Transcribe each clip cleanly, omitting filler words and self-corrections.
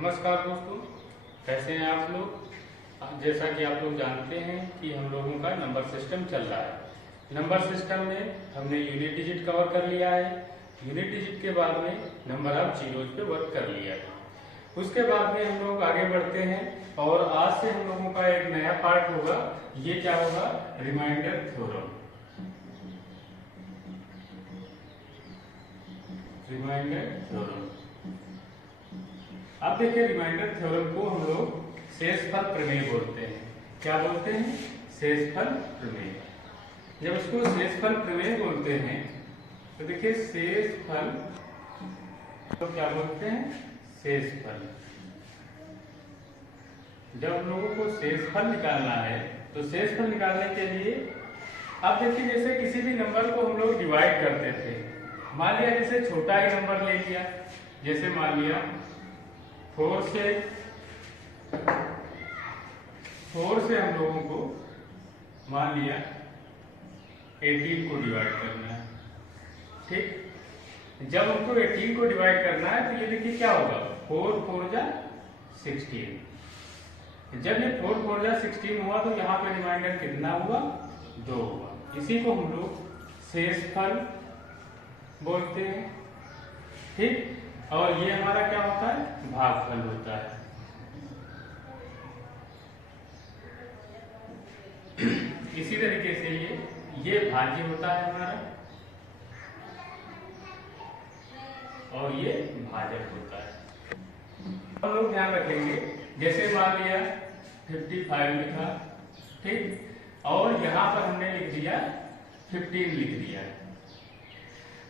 नमस्कार दोस्तों, कैसे हैं आप लोग। जैसा कि आप लोग जानते हैं कि हम लोगों का नंबर सिस्टम चल रहा है। नंबर सिस्टम में हमने यूनिट डिजिट कवर कर लिया है। यूनिट डिजिट के बाद में नंबर ऑफ जीरोज पे वर्क कर लिया है। उसके बाद में हम लोग आगे बढ़ते हैं और आज से हम लोगों का एक नया पार्ट होगा। ये क्या होगा? Reminder theorem. Reminder theorem. अब देखिए, रिमाइंडर थ्योरम को हम लोग शेषफल प्रमेय बोलते हैं। क्या बोलते हैं? शेषफल प्रमेय। जब इसको शेषफल प्रमेय बोलते हैं तो देखिए, शेषफल तो क्या बोलते हैं? शेषफल। जब हम लोगों को शेषफल निकालना है तो शेषफल निकालने के लिए अब देखिए, जैसे किसी भी नंबर को हम लोग डिवाइड करते थे। मान लिया जैसे छोटा ही नंबर ले लिया, जैसे मान लिया 4 से हम लोगों को मान लिया 18 को डिवाइड करना है। ठीक, जब हमको 18 को डिवाइड करना है तो ये देखिए क्या होगा? 4 4 जा 16। जब ये 4 4 जा 16 हुआ तो यहाँ पे रिमाइंडर कितना हुआ? 2 हुआ। इसी को हम लोग शेषफल बोलते हैं। ठीक, और ये हमारा क्या होता है? भागफल होता है। इसी तरीके से ये भाज्य होता है हमारा, और ये भाजक होता है। हम लोग ध्यान रखेंगे, जैसे मान लिया 55 लिखा, ठीक, और यहाँ पर हमने लिख दिया 15 लिख दिया।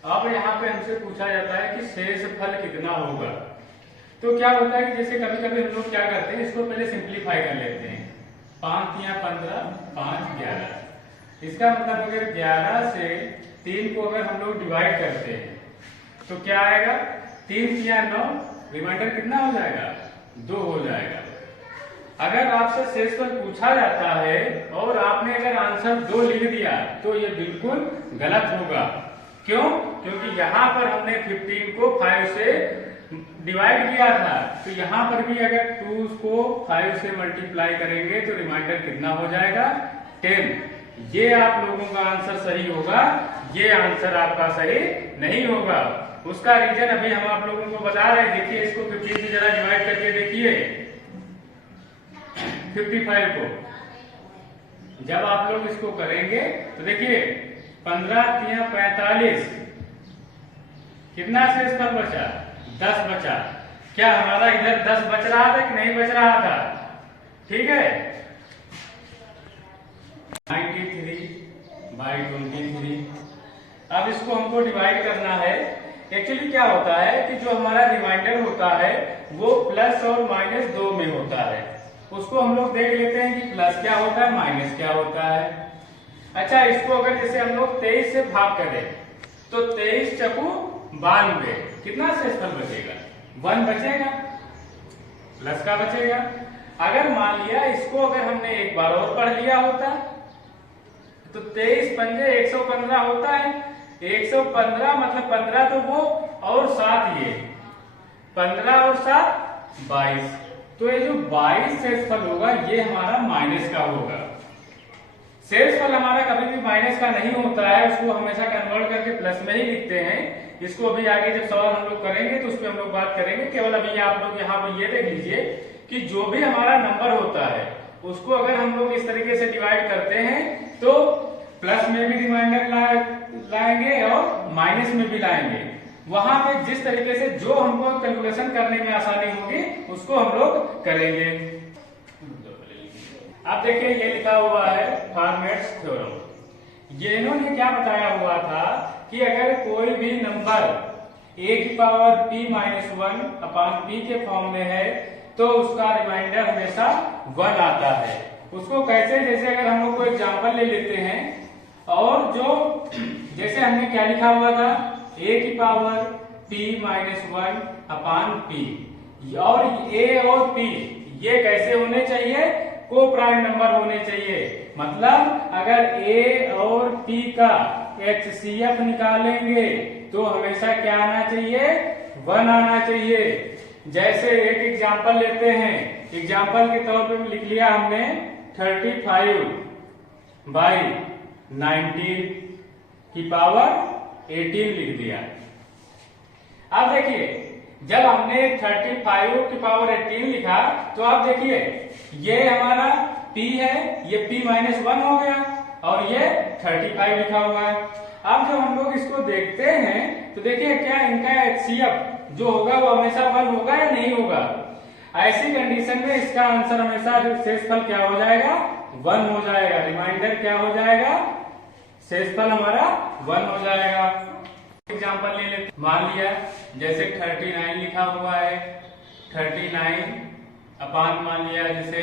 अब यहाँ पे हमसे पूछा जाता है कि शेषफल कितना होगा। तो क्या होता है कि जैसे कभी कभी हम लोग क्या करते हैं, इसको पहले सिंप्लीफाई कर लेते हैं। 5 या 15, 5 11। इसका मतलब अगर 11 से 3 को अगर हम लोग डिवाइड करते हैं तो क्या आएगा? 3 या 9, रिमाइंडर कितना हो जाएगा? 2 हो जाएगा। अगर आपसे शेषफल पूछा जाता है और आपने अगर आंसर 2 लिख दिया तो ये बिल्कुल गलत होगा। क्यों? क्योंकि यहाँ पर हमने 15 को 5 से डिवाइड किया था, तो यहाँ पर भी अगर 2 को 5 से मल्टीप्लाई करेंगे तो रिमाइंडर कितना हो जाएगा? 10। ये आप लोगों का आंसर सही होगा, ये आंसर आपका सही नहीं होगा। उसका रीजन अभी हम आप लोगों को बता रहे हैं। देखिए, इसको 15 से जरा डिवाइड करके देखिए 55 को। जब आप लोग इसको करेंगे तो देखिए 15 या 45, कितना शेषफल बचा? 10 बचा। क्या हमारा इधर 10 बच रहा था कि नहीं बच रहा था? ठीक है, 93/23। अब इसको हमको डिवाइड करना है। एक्चुअली क्या होता है कि जो हमारा रिमाइंडर होता है वो प्लस और माइनस 2 में होता है। उसको हम लोग देख लेते हैं कि प्लस क्या होता है, माइनस क्या होता है। अच्छा, इसको अगर जैसे हम लोग 23 से भाग करें तो 23 चकू 92, कितना शेषफल बचेगा? 1 बचेगा, प्लस का बचेगा। अगर मान लिया इसको अगर हमने एक बार और पढ़ लिया होता तो 23 पंजे 115 होता है। 115 मतलब 15 तो वो और 7 ये, 15 और 7 22। तो ये जो 22 शेषफल होगा ये हमारा माइनस का होगा। शेषफल हमारा कभी भी माइनस का नहीं होता है, उसको हमेशा कन्वर्ट करके प्लस में ही लिखते हैं। इसको अभी आगे जब सवाल हम लोग करेंगे तो उस पर हम लोग बात करेंगे। केवल अभी आप लोग यहाँ पर ये देख लीजिए कि जो भी हमारा नंबर होता है उसको अगर हम लोग इस तरीके से डिवाइड करते हैं तो प्लस में भी रिमाइंडर लाएंगे और माइनस में भी लाएंगे। वहां पे जिस तरीके से जो हमको कैलकुलेशन करने में आसानी होगी उसको हम लोग करेंगे। अब देखिए, ये लिखा हुआ है फॉर्मेट्स थ्योरम। ये इन्होंने क्या बताया हुआ था कि अगर कोई भी नंबर a की पावर p-1/p के फॉर्म में है तो उसका रिमाइंडर हमेशा 1 आता है। उसको कैसे? जैसे अगर हम लोग को एग्जांपल ले लेते हैं, और जो जैसे हमने क्या लिखा हुआ था, a की पावर p-1/p, और a और p ये कैसे होने चाहिए? को प्राइम नंबर होने चाहिए। मतलब अगर a और p का HCF निकालेंगे तो हमेशा क्या आना चाहिए? 1 आना चाहिए। जैसे एक एग्जाम्पल लेते हैं, एग्जाम्पल के तौर पे लिख लिया हमने 35/19 की पावर 18 लिख दिया। अब देखिए जब हमने 35 की पावर 18 लिखा तो अब देखिए ये हमारा p है, ये p-1 हो गया और ये 35 लिखा हुआ है। अब जब हम लोग इसको देखते हैं तो देखिए क्या इनका HCF जो होगा वो हमेशा 1 होगा या नहीं होगा। ऐसी कंडीशन में इसका आंसर हमेशा शेषफल क्या हो जाएगा, 1 हो जाएगा। रिमाइंडर क्या हो जाएगा, शेषफल हमारा 1 हो जाएगा। एग्जाम्पल ले लेते, मान लिया जैसे 39 लिखा हुआ है, 39 अपान मान लिया जैसे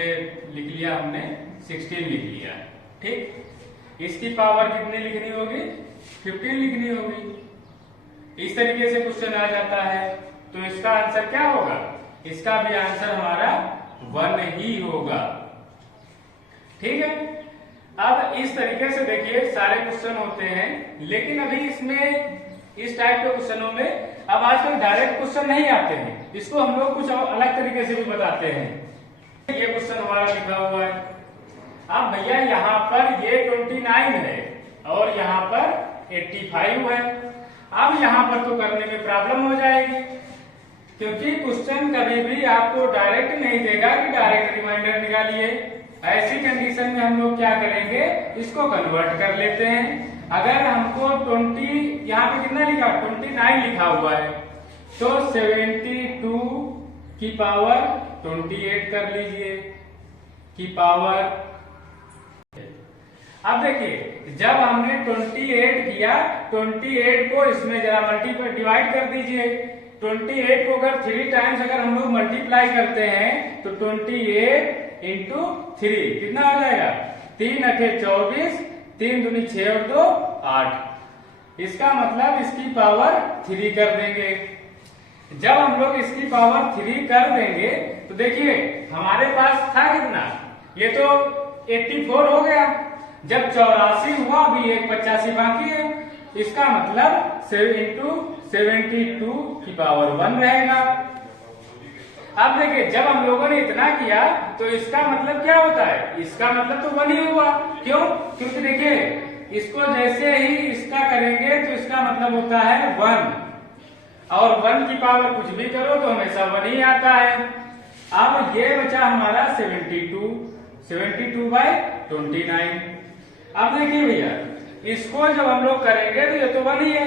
लिख लिया हमने 16 लिख लिया, ठीक। इसकी पावर कितनी लिखनी होगी, 15 लिखनी होगी। इस तरीके से क्वेश्चन आ जाता है तो इसका आंसर क्या होगा, इसका भी आंसर हमारा 1 ही होगा, ठीक है। अब इस तरीके से देखिए सारे क्वेश्चन होते हैं, लेकिन अभी इसमें इस टाइप के क्वेश्चनों में अब आजकल डायरेक्ट क्वेश्चन नहीं आते हैं, इसको हम लोग कुछ अलग तरीके से भी बताते हैं। ये क्वेश्चन हमारा लिखा हुआ है, अब भैया यहाँ पर ये 29 है और यहाँ पर 85 है। अब यहाँ पर तो करने में प्रॉब्लम हो जाएगी, क्योंकि क्वेश्चन कभी भी आपको डायरेक्ट नहीं देगा कि डायरेक्ट रिमाइंडर निकालिए। ऐसी कंडीशन में हम लोग क्या करेंगे, इसको कन्वर्ट कर लेते हैं। अगर हमको 20 यहाँ पे कितना लिखा, 29 लिखा हुआ है, तो 72 की पावर 28 कर लीजिए की पावर। अब देखिए जब हमने 28 किया, 28 को इसमें जरा मल्टीप्लाई डिवाइड कर दीजिए। 28 को अगर 3 टाइम्स अगर हम लोग मल्टीप्लाई करते हैं तो 28 इंटू 3 कितना हो जाएगा, 3 अठे 24, 3 दूनी 6 और 2 8। इसका मतलब इसकी पावर 3 कर देंगे। जब हम लोग इसकी पावर 3 कर देंगे तो देखिए हमारे पास था कितना, ये तो 84 हो गया। जब 84 हुआ अभी एक 85 बाकी है, इसका मतलब 7 इंटू 72 की पावर 1 रहेगा। अब देखिए जब हम लोगों ने इतना किया तो इसका मतलब क्या होता है, इसका मतलब तो 1 ही हुआ। क्यों, क्योंकि देखिए इसको जैसे ही इसका करेंगे तो इसका मतलब होता है 1 और 1 की पावर कुछ भी करो तो हमेशा 1 ही आता है। अब ये बचा हमारा 72/29। अब देखिए भैया इसको जब हम लोग करेंगे तो ये तो 1 ही है,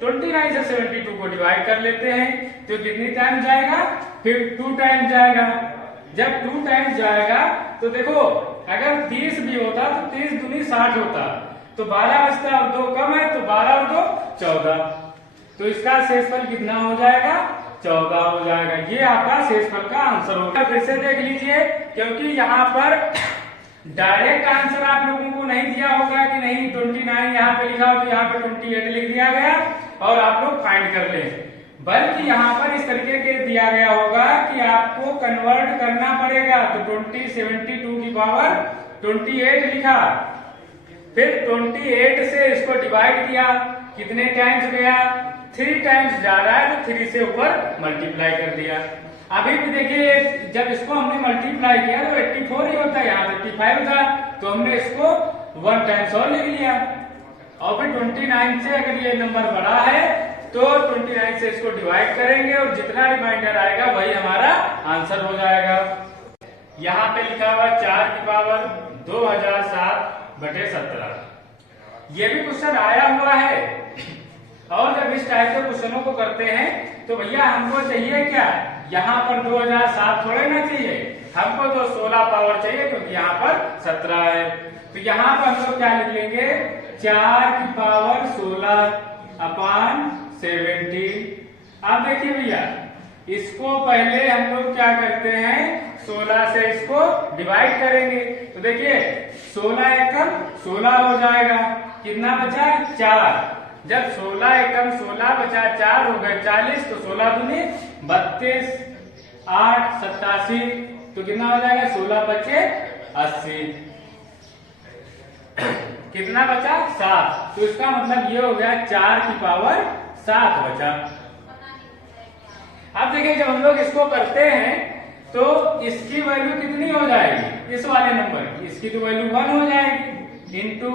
29 से 72 को डिवाइड कर लेते हैं तो कितनी टाइम जाएगा, फिर 2 टाइम जाएगा। जब 2 टाइम जाएगा तो देखो अगर 30 भी होता तो 30 दूनी 60 होता, तो 12 बचता और 2 कम है तो 12 और 2 14। तो इसका शेषफल कितना हो जाएगा, 14 हो जाएगा। ये आपका शेषफल का आंसर होगा। फिर से देख लीजिए, क्योंकि यहाँ पर डायरेक्ट आंसर आप लोगों को नहीं दिया होगा कि नहीं 29 यहाँ पे लिखा हो तो यहाँ पे 28 लिख दिया गया और आप लोग फाइंड कर लें, बल्कि यहाँ पर इस तरीके के दिया गया होगा कि आपको कन्वर्ट करना पड़ेगा। तो 72 की पावर 28 लिखा, फिर 28 से इसको डिवाइड किया, कितने टाइम्स गया, 3 टाइम्स जा रहा है तो 3 से ऊपर मल्टीप्लाई कर दिया। अभी भी देखिए जब इसको हमने मल्टीप्लाई किया तो 84 ही होता है, यहाँ 85 था तो हमने इसको 1 टाइम्स और लिख लिया। और फिर 29 से अगर ये नंबर बड़ा है तो 29 से इसको डिवाइड करेंगे और जितना रिमाइंडर आएगा वही हमारा आंसर हो जाएगा। यहाँ पे लिखा हुआ 4 की पावर 2007/17। ये भी क्वेश्चन आया हुआ है। और जब इस टाइप के क्वेश्चनों को करते हैं तो भैया हमको चाहिए क्या, यहाँ पर 2007 थोड़े ना चाहिए, हमको तो 16 पावर चाहिए क्योंकि यहाँ पर 17 है। तो यहाँ पर हम लोग क्या लिख लेंगे, 4 की पावर 16/17। अब देखिए भैया इसको पहले हम लोग क्या करते हैं, 16 से इसको डिवाइड करेंगे तो देखिए 16 एकम 16 हो जाएगा, कितना बचा 4। जब 16 एकम 16 बचा 4 हो गए 40, तो 16 दूनी 32, 8 87, तो कितना हो जाएगा 16 बचे 80, कितना बचा 7। तो इसका मतलब ये हो गया 4 की पावर 7 बचा। अब देखिए जब हम लोग इसको करते हैं तो इसकी वैल्यू कितनी हो जाएगी, इस वाले नंबर की, इसकी तो वैल्यू 1 हो जाएगी इंटू।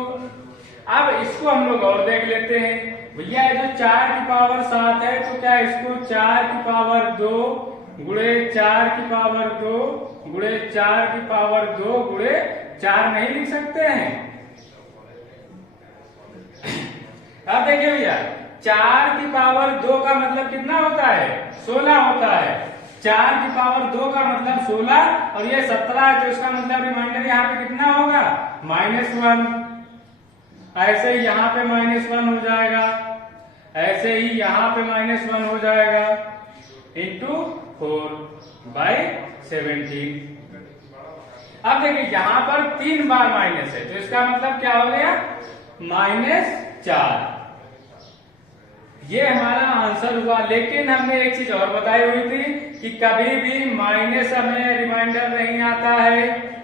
अब इसको हम लोग और देख लेते हैं भैया, ये जो 4 की पावर 7 है तो क्या इसको 4 की पावर 2 गुणे 4 की पावर 2 गुणे 4 की पावर 2 गुणे 4 नहीं लिख सकते हैं? अब देखिए भैया 4 की पावर 2 का मतलब कितना होता है, 16 होता है। 4 की पावर 2 का मतलब 16 और ये 17, तो इसका मतलब रिमाइंडर यहाँ पे कितना होगा, -1। ऐसे ही यहाँ पे -1 हो जाएगा, ऐसे ही यहाँ पे -1 हो जाएगा इंटू 4/17। अब देखिए यहाँ पर 3 बार माइनस है तो इसका मतलब क्या हो गया, -4। ये हमारा आंसर हुआ। लेकिन हमने एक चीज और बताई हुई थी कि कभी भी माइनस में रिमाइंडर नहीं आता है।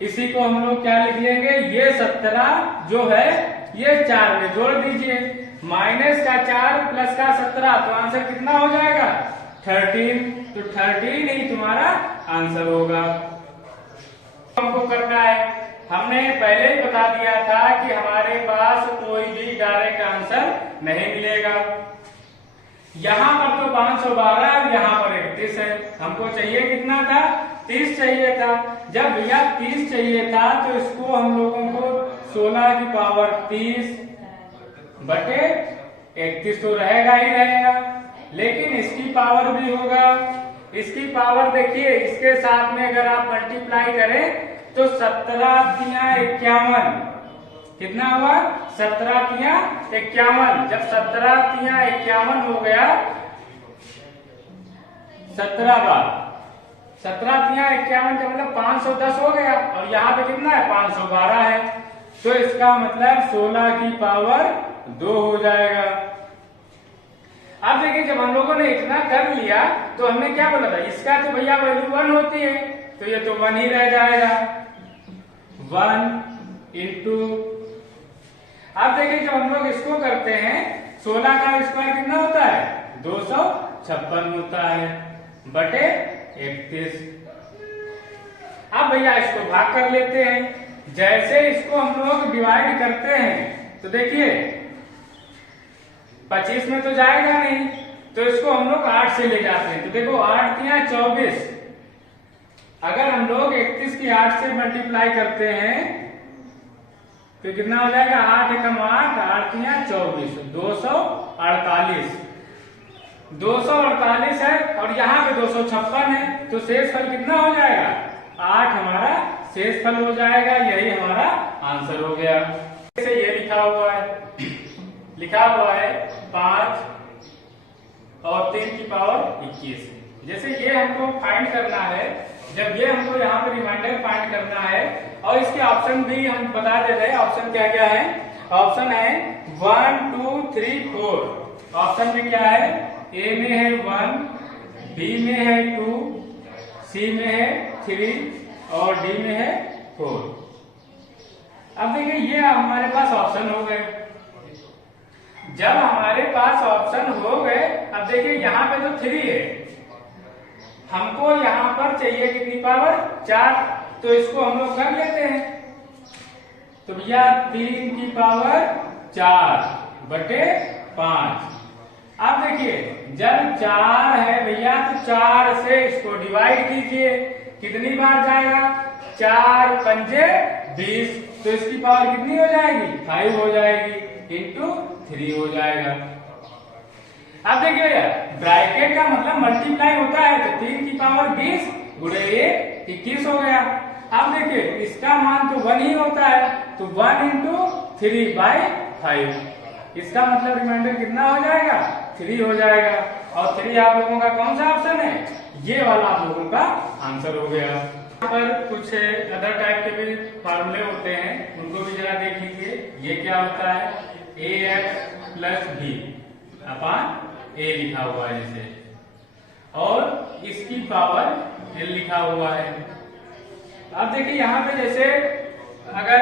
इसी को हम लोग क्या लिख लेंगे, ये 17 जो है ये 4 में जोड़ दीजिए, माइनस का 4 प्लस का 17 तो आंसर कितना हो जाएगा, 13। तो 13 ही तुम्हारा आंसर होगा। हमको करना है, हमने पहले ही बता दिया था कि हमारे पास कोई भी डायरेक्ट आंसर नहीं मिलेगा। यहाँ पर तो 512 और यहाँ पर 31 है, हमको चाहिए कितना था, 30 चाहिए था। जब भैया 30 चाहिए था तो इसको हम लोगों को 16 की पावर 30 बटे 31 तो रहेगा ही रहेगा, लेकिन इसकी पावर भी होगा। इसकी पावर देखिए, इसके साथ में अगर आप मल्टीप्लाई करें तो 17 तिया 51 कितना हुआ, 17 तिया 51। जब 17 तिया 51 हो गया 17 बार, 17 तिया 51 का मतलब 510 हो गया और यहाँ पे कितना है, 512 है। तो इसका मतलब 16 की पावर 2 हो जाएगा। अब देखिए जब हम लोगों ने इतना कर लिया तो हमने क्या बोला था, इसका तो भैया वैल्यू 1 होती है तो ये तो 1 ही रह जाएगा, 1 इंटू। अब देखिए जब हम लोग इसको करते हैं 16 का स्क्वायर कितना होता है, 256 होता है बटे 31। अब भैया इसको भाग कर लेते हैं। जैसे इसको हम लोग डिवाइड करते हैं तो देखिए 25 में तो जाएगा नहीं, तो इसको हम लोग 8 से ले जाते हैं। तो देखो 8 तिया 24, अगर हम लोग 31 की 8 से मल्टीप्लाई करते हैं तो कितना हो जाएगा, 8 एकम 8, 8 तिया 24, 248। 248 है और यहाँ पे 256 है, तो शेष फल कितना हो जाएगा, 8 हमारा शेष फल हो जाएगा। यही हमारा आंसर हो गया। जैसे ये लिखा हुआ है 5 और 3 की पावर 21। जैसे ये हमको फाइंड करना है, जब ये हमको यहाँ पे रिमाइंडर फाइंड करना है और इसके ऑप्शन भी हम बता देते हैं। ऑप्शन क्या क्या है, ऑप्शन है 1 2 3 4। ऑप्शन में क्या है, ए में है 1, बी में है 2, सी में है 3 और डी में है 4। अब देखिए ये हमारे पास ऑप्शन हो गए। जब हमारे पास ऑप्शन हो गए, अब देखिए यहाँ पे तो 3 है, हमको यहाँ पर चाहिए कितनी पावर, 4, तो इसको हम लोग कर लेते हैं। तो भैया 3 की पावर 4 बटे 5। अब देखिए जब 4 है भैया तो 4 से इसको डिवाइड कीजिए, कितनी बार जाएगा, 4 पंजे 20, तो इसकी पावर कितनी हो जाएगी, 5 हो जाएगी इंटू 3 हो जाएगा। अब देखिए ब्रैकेट का मतलब मल्टीप्लाई होता है, तो 3 की पावर 20 गुणे 1 21 हो गया। अब देखिए इसका मान तो 1 ही होता है, तो 1 इंटू 3/5, इसका मतलब रिमाइंडर कितना हो जाएगा, 3 हो जाएगा। और 3 आप लोगों का कौन सा ऑप्शन है, ये वाला आप लोगों का आंसर हो गया। यहाँ पर कुछ अदर टाइप के भी फार्मूले होते हैं, उनको भी जरा देख लीजिए। ये क्या होता है, ax प्लस बी अपॉन ए लिखा हुआ है जैसे, और इसकी पावर एल लिखा हुआ है। अब देखिए यहाँ पे जैसे अगर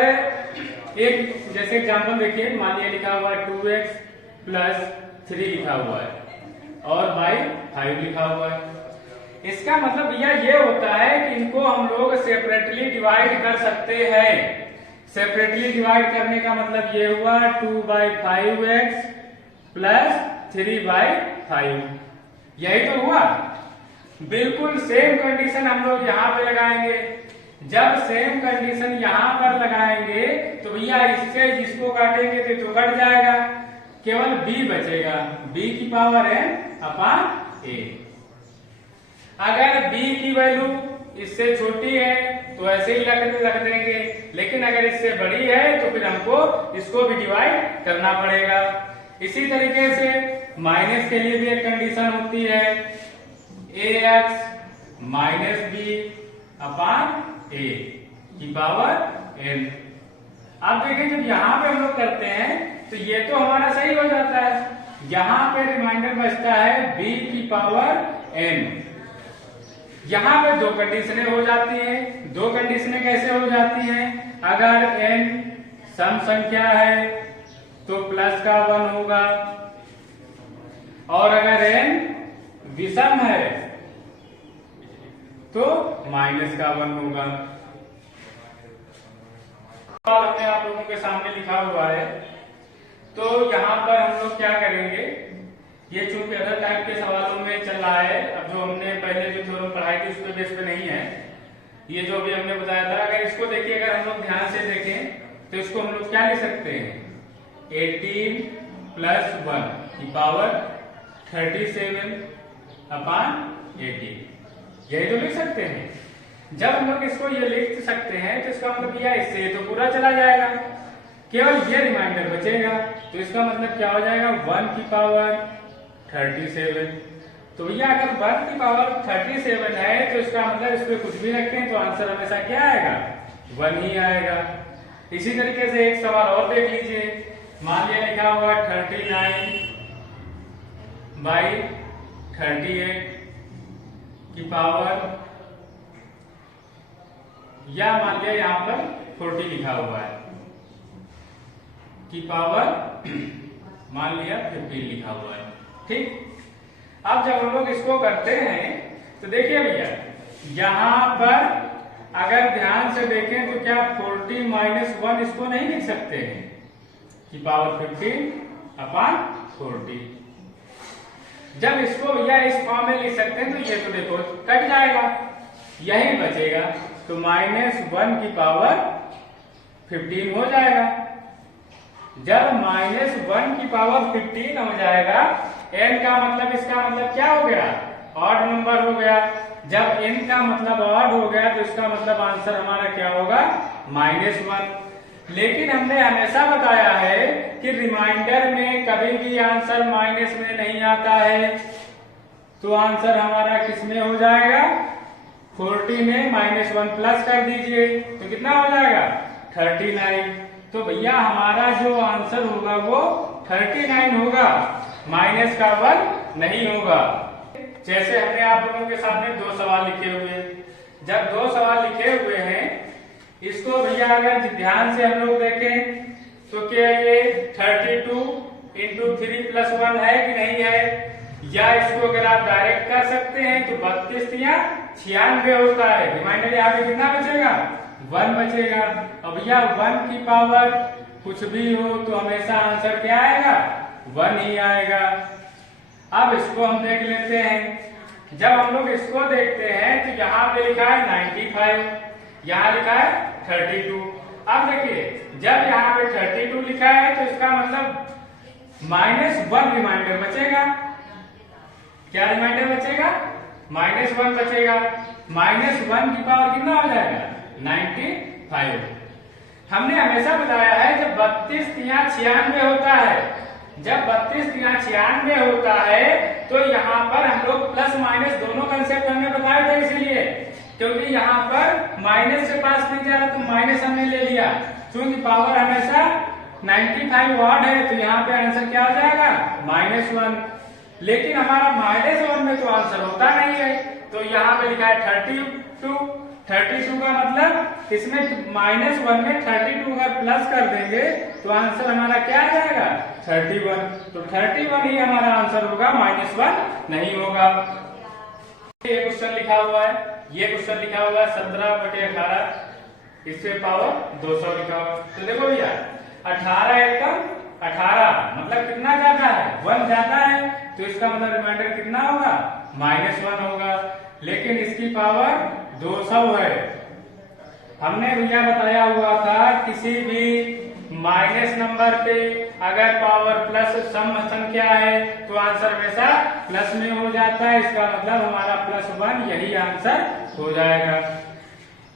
एक जैसे एग्जांपल देखिए, मान लिया लिखा हुआ है 2x प्लस 3 लिखा हुआ है, और बाई 5 लिखा हुआ है। इसका मतलब भैया ये होता है कि इनको हम लोग सेपरेटली डिवाइड कर सकते हैं। सेपरेटली डिवाइड करने का मतलब ये हुआ 2/5x प्लस 3/5, यही तो हुआ। बिल्कुल सेम कंडीशन हम लोग यहाँ पे लगाएंगे। जब सेम कंडीशन यहाँ पर लगाएंगे तो भैया इससे जिसको काटेंगे तो कट जाएगा, केवल b बचेगा, b की पावर n अपॉन a। अगर b की वैल्यू इससे छोटी है तो ऐसे ही रख देंगे, लेकिन अगर इससे बड़ी है तो फिर हमको इसको भी डिवाइड करना पड़ेगा। इसी तरीके से माइनस के लिए भी एक कंडीशन होती है, ax minus b upon a की पावर n। अब देखिए जब यहाँ पे हम लोग करते हैं तो ये तो हमारा सही हो जाता है, यहाँ पे रिमाइंडर बचता है b की पावर n। यहाँ पे दो कंडीशनें हो जाती हैं। दो कंडीशनें कैसे हो जाती हैं? अगर n सम संख्या है तो प्लस का 1 होगा, और अगर n विषम है तो माइनस का 1 होगा। हमने आप लोगों के सामने लिखा हुआ है, तो यहाँ पर हम लोग क्या करेंगे, ये चूंकि अदर टाइप के सवालों में चल रहा है, अब जो हमने पहले जो थ्योरम पढ़ाई थी उस पे बेस पे नहीं है, ये जो भी हमने बताया था। अगर इसको देखिए, अगर हम लोग ध्यान से देखें तो इसको हम लोग क्या लिख सकते हैं, 18 प्लस 1 की पावर 37 अपॉन 18, यही तो लिख सकते हैं। जब हम लोग इसको ये लिख सकते हैं तो इसका मतलब यह इससे तो पूरा चला जाएगा, केवल ये रिमाइंडर बचेगा। तो इसका मतलब क्या हो जाएगा, 1 की पावर 37। तो भैया अगर 1 की पावर 37 है तो इसका मतलब इस पे कुछ भी रखें तो आंसर हमेशा क्या आएगा, 1 ही आएगा। इसी तरीके से एक सवाल और देख लीजिए, मान लिया लिखा हुआ 39/38 की पावर, या मान लिया यहाँ पर 40 लिखा हुआ है की पावर मान लिया 15 लिखा हुआ है। ठीक, अब जब हम लोग इसको करते हैं तो देखिए भैया यहाँ पर अगर ध्यान से देखें तो क्या 40 माइनस 1 इसको नहीं लिख सकते हैं की पावर 15 अपॉन 40। जब इसको भैया इस फॉर्म में लिख सकते हैं तो ये तो देखो कट जाएगा, यही बचेगा, तो -1 की पावर 15 हो जाएगा। जब -1 की पावर 15 हो जाएगा, n का मतलब इसका मतलब क्या हो गया, ऑड नंबर हो गया। जब n का मतलब ऑड हो गया तो इसका मतलब आंसर हमारा क्या होगा, -1। लेकिन हमने हमेशा बताया है कि रिमाइंडर में कभी भी आंसर माइनस में नहीं आता है, तो आंसर हमारा किस में हो जाएगा, 40 में -1 प्लस कर दीजिए तो कितना हो जाएगा, 39। तो भैया हमारा जो आंसर होगा वो 39 होगा, माइनस का 1 नहीं होगा। जैसे हमने आप लोगों के सामने 2 सवाल लिखे हुए हैं, जब 2 सवाल लिखे हुए हैं इसको भैया अगर ध्यान से हम लोग देखें तो क्या ये 32 इंटू 3 प्लस 1 है कि नहीं है, या इसको अगर आप डायरेक्ट कर सकते हैं तो 32 या 96 होता है। रिमाइंडर यहाँ पे कितना बचेगा, 1 बचेगा। अब भैया 1 की पावर कुछ भी हो तो हमेशा आंसर क्या आएगा, 1 ही आएगा। अब इसको हम देख लेते हैं। जब हम लोग इसको देखते हैं तो यहाँ पे लिखा है 95, यहाँ लिखा है 32। अब देखिए जब यहाँ पे 32 लिखा है तो इसका मतलब -1 रिमाइंडर बचेगा। क्या रिमाइंडर बचेगा, -1 बचेगा। -1 की पावर कितना हो जाएगा, 95। हमने हमेशा बताया है जब 32 या 96 होता है, जब 32 या 96 होता है तो यहाँ पर हम लोग प्लस माइनस दोनों कंसेप्ट हमने बताए थे, इसीलिए क्योंकि यहाँ पर माइनस से पास नहीं जा रहा तो माइनस हमने ले लिया। चूंकि पावर हमेशा 95 वाट है तो यहाँ पे आंसर क्या हो जाएगा, -1। लेकिन हमारा -1 में तो आंसर होता नहीं है, तो यहाँ पे लिखा है 32 32 का मतलब इसमें -1 में 32 अगर प्लस कर देंगे तो आंसर हमारा क्या आ जाएगा 31। तो 31 ही हमारा आंसर होगा, -1 नहीं होगा। ये क्वेश्चन लिखा हुआ है, ये क्वेश्चन लिखा हुआ है 17/18, इससे पावर 200 लिखा हुआ। तो देखो भैया 18 एकम 18 मतलब कितना जाता है 1 जाता है, तो इसका मतलब रिमाइंडर कितना होगा -1 होगा। लेकिन इसकी पावर 200 है। हमने भैया बताया हुआ था किसी भी माइनस नंबर पे अगर पावर प्लस सम संख्या है तो आंसर हमेशा प्लस में हो जाता है, इसका मतलब हमारा +1 यही आंसर हो जाएगा।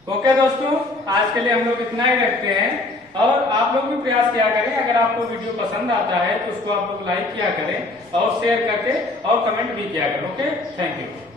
ओके दोस्तों, आज के लिए हम लोग इतना ही रखते हैं और आप लोग भी प्रयास किया करें। अगर आपको वीडियो पसंद आता है तो उसको आप लोग लाइक किया करें और शेयर करके और कमेंट भी किया करें। Okay, thank you.